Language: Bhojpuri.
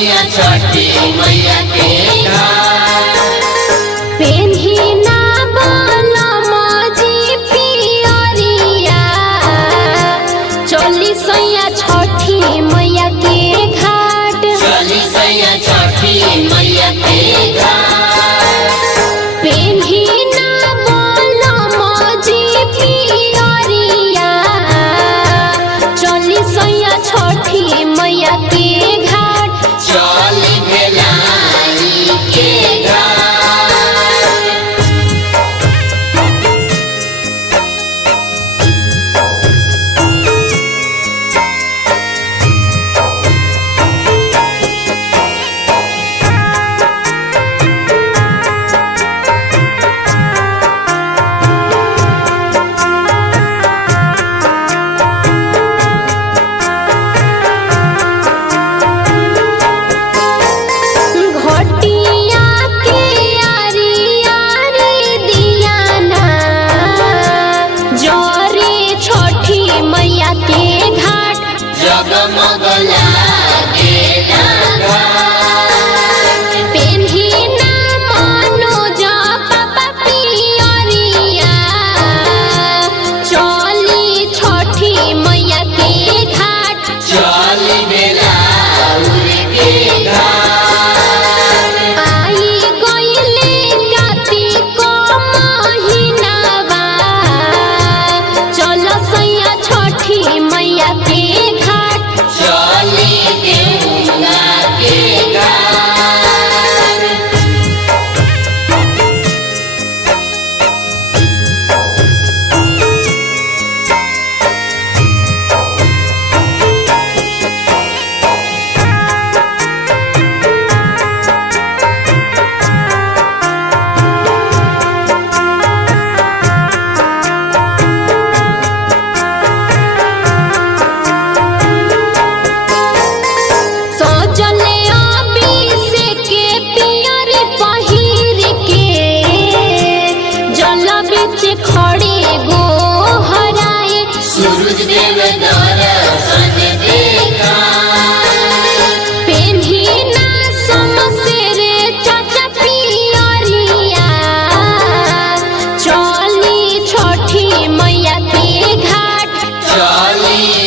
सैया छठी मैया के घाट। पेन्ही ना बालमजी पियरिया, चली सैया छठी मैया के घाट। चली सैया छठी मैया के घाट। पेन्ही ना बालमजी पियरिया, चली सैया छठी मैया के घाट। चली भेलाई के घाट। घटिया के आरी आरी दियाना, जोरे छठी मैया के घाट। जगमग लागेला घाट। पेन्ही ना मनोज पापा पियरिया, चली छठी मैया के घाट। चली बेलाउर के घाट। आई गइले कार्तिक महिनावा, चल सैया छठी मैया के घाट। चली गंगा के घाट। सजले अभिषेक के पियरी पहिर के, जल बिच खड़े गोहराए। सूरज देव दर्शन देखाए। पेन्ही ना समसेर चाचा पियरिया, चली छठी मैया के घाट। चली